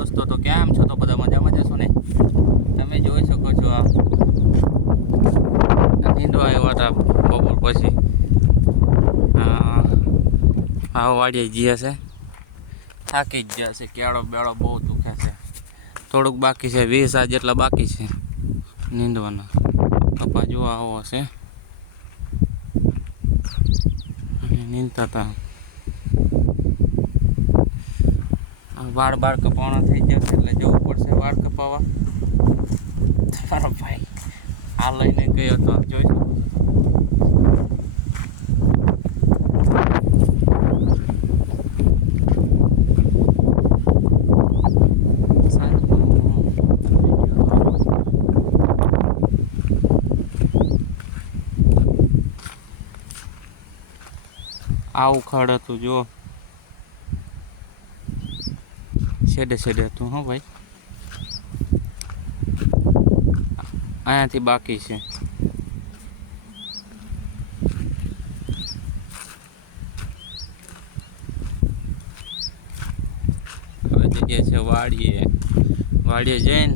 દોસ્તો, તો કેમ છો? તો બધા મજામાં જશો ને? તમે જોઈ શકો છો આ નીંદવા આવ્યા હતા બપોર પછી. આ વાડીએ ગયા છે, થાકી જ ગયા છે. કેળો બેળો બહુ દુખે છે. થોડુંક બાકી છે, 20 જેટલા બાકી છે નીંદવાના. કપા જોવા આવો છે અને નીંદતા હતા. વાળ બાળ કપાવાના થઈ ગયા છે એટલે જવું પડશે વાળ કપાવવા. તમારો ભાઈ આ લઈને ગયો હતો, જોઈ શકો આવું ખડ હતું, જો છેડે છેડે હતું. હા ભાઈ, અહીંયાથી બાકી છે. હવે જગ્યા છે વાડીએ જઈને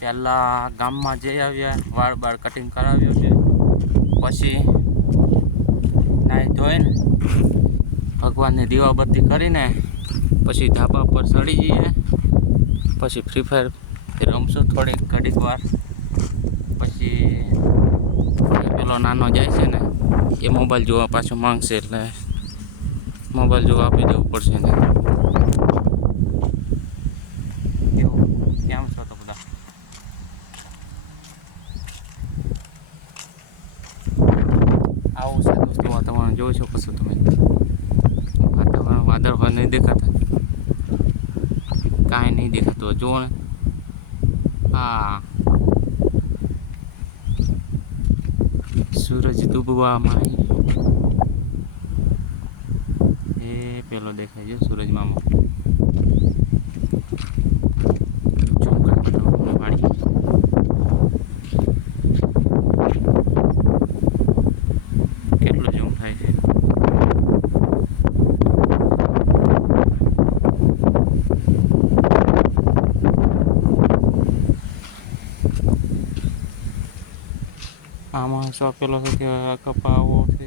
પહેલાં ગામમાં જઈ આવ્યા, વાળ બાળ કટિંગ કરાવ્યું છે. પછી નાહી ધોઈને ભગવાનની દીવાબત્તી કરીને પછી ધાબા પર ચડી જઈએ. પછી ફ્રી ફાયર રમશું થોડીક ઘડીક વાર. પછી પેલો નાનો જાય છે ને, એ મોબાઈલ જોવા પાછો માંગશે એટલે મોબાઈલ જોવા આપી દેવું પડશે ને. કેવું કેમ છો તો બધા? આવું છે દોસ્તો વાતાવરણ, જોઈ શકો છો તમે. વાદળ હોય નહીં દેખાતા, કાંઈ નહીં દેખાતું. જુઓ ને, હા સૂરજ ડૂબવામાં એ પેલો દેખાય છે સૂરજ મામો. કેટલું ઝૂમ થાય છે. આમાં સોંપેલો છે કે કપાવો છે.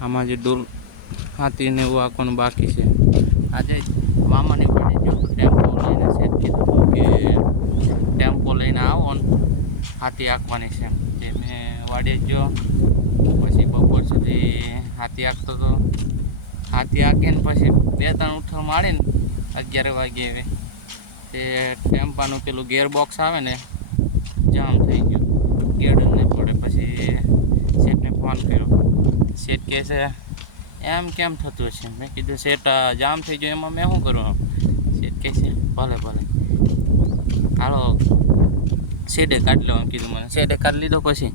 આમાં જે ડોલ હાથીને એવું આખવાનું બાકી છે. આજે મામાની વાડી જો ટેમ્પો લઈને છે, કીધું કે ટેમ્પો લઈને આવો ને હાથી આંકવાની છે. તે મેં વાડીએ ગયો, પછી બપોર સુધી હાથી આંકતો હતો. હાથી આંકીને પછી 2-3 ઉઠલ મારીને 11 વાગે તે ટેમ્પાનું પેલું ગેરબોક્સ આવે ને, જામ થઈ ગયું. ગેડ નહીં પડે. પછી શેઠને ફોન કર્યો. શેઠ કહે છે એમ કેમ થતું હશે? મેં કીધું શેઠ જામ થઈ ગયો, એમાં મેં શું કરું? શેઠ કહે છે ભલે ભલે હાલો શેડે કાઢી લો એમ કીધું મને. શેડે કાઢી લીધો. પછી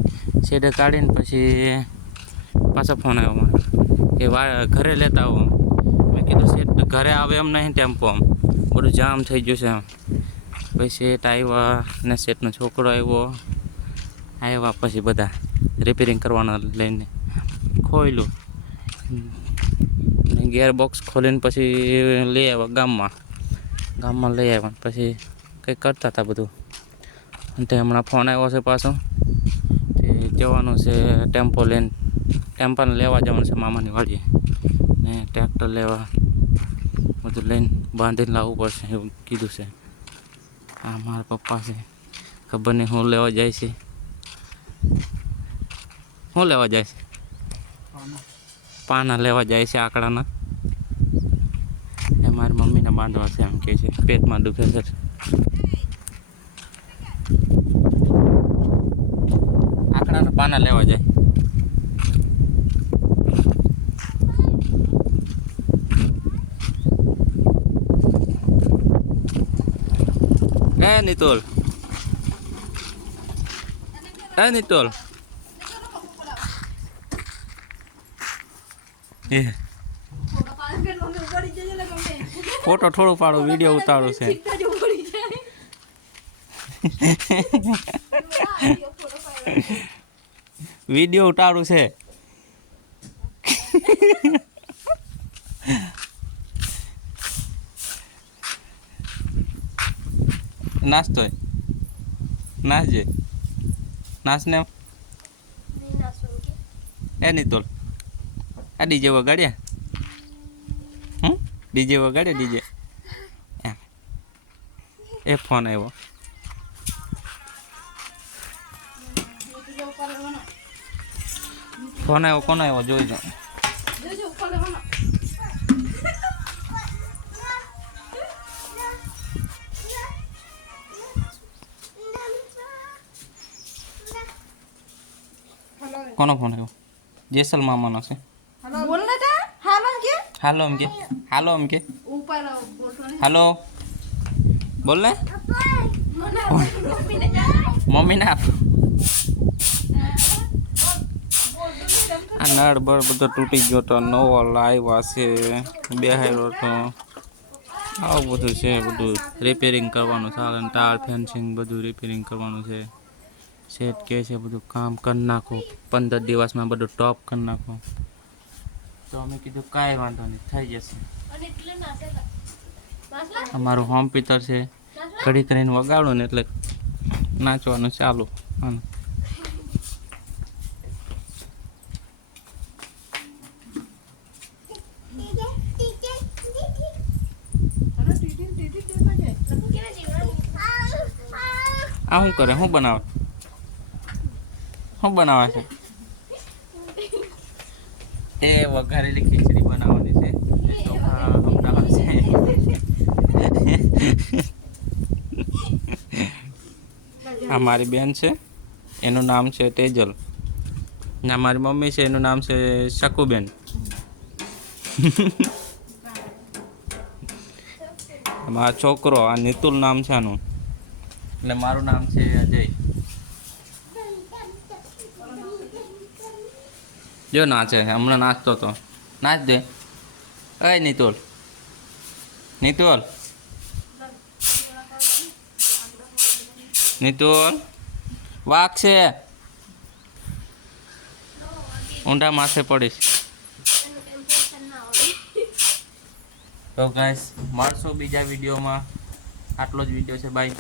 શેડે કાઢીને પછી પાછો ફોન આવ્યો મને કે ઘરે લેતા આવો. મેં કીધું શેઠ ઘરે આવે એમ નહીં, ટેમ્પો આમ બધું જામ થઈ ગયું છે આમ. પછી શેઠ આવ્યા ને શેઠનો છોકરો આવ્યા પછી બધા રિપેરિંગ કરવાના લઈને ખોલ્યું. ગેરબોક્સ ખોલીને પછી લઈ આવ્યા ગામમાં લઈ આવ્યા. પછી કંઈક કરતા હતા બધું. તે હમણાં ફોન આવ્યો છે પાછો, તે જવાનું છે ટેમ્પાને લેવા જવાનું છે મામાની વાડીએ, ને ટ્રેક્ટર લેવા બધું લઈને બાંધીને લાવવું પડશે એવું કીધું છે. આ મારા પપ્પા છે, ખબર નહીં હું લેવા જાય છે. શું લેવા જાય છે? પાના લેવા જાય છે આકડાના. એ મારી મમ્મીને બાંધવા છે એમ કહે છે, પેટમાં દુખે છે. આકડાના પાના લેવા જાય. નિતોલ નિતોલ ફોટો થોડું પાડું, વિડીયો ઉતારું છે. વિડીયો ઉતારું છે. નાસ્તો નાચજે નાચને એ નિતોલ આ ડીજે વગાડ્યા ડીજે વગાડ્યા ડીજે એ ફોન આવ્યો ફોન આવ્યો કોણ આવ્યો જોઈ જાઓ કોનો ફોન આવ્યો જેસલ મામાનો છે હાલો એમ કે હાલો એમ કે હાલો બોલ ને મમ્મીને આપ આ નળ બળ બધો તૂટી ગયો તો નવો લાવ્યા છે બેહાડ્યો તો આવું બધું છે બધું રિપેરિંગ કરવાનું ચાલે ટાર ફેન્સિંગ બધું રિપેરિંગ કરવાનું છે સેટ કે છે બધું કામ કરી નાખો 15 દિવસમાં બધું ટોપ કરી નાખો તો અમે કીધું કાંઈ વાંધો નહીં થઈ જશે અમારું હોમ પિતર છે ઘડી કરીને વગાડો ને એટલે નાચવાનું ચાલુ આ શું કરે શું બનાવે છે એ વઘારેલી ખીચડી બનાવવાની છે આ મારી બેન છે એનું નામ છે તેજલ ના મારી મમ્મી છે એનું નામ છે શકુબેન મારો છોકરો આ નિતુલ નામ છે આનું એટલે મારું નામ છે અજય જો નાચે હમણાં નાચતો તો નાચ દે અય નિતુલ નિતુલ નિતુલ વાઘ છે ઊંડા માથે પડીશ તો ગાઈસ મળશું બીજા વિડીયોમાં આટલો જ વિડીયો છે બાય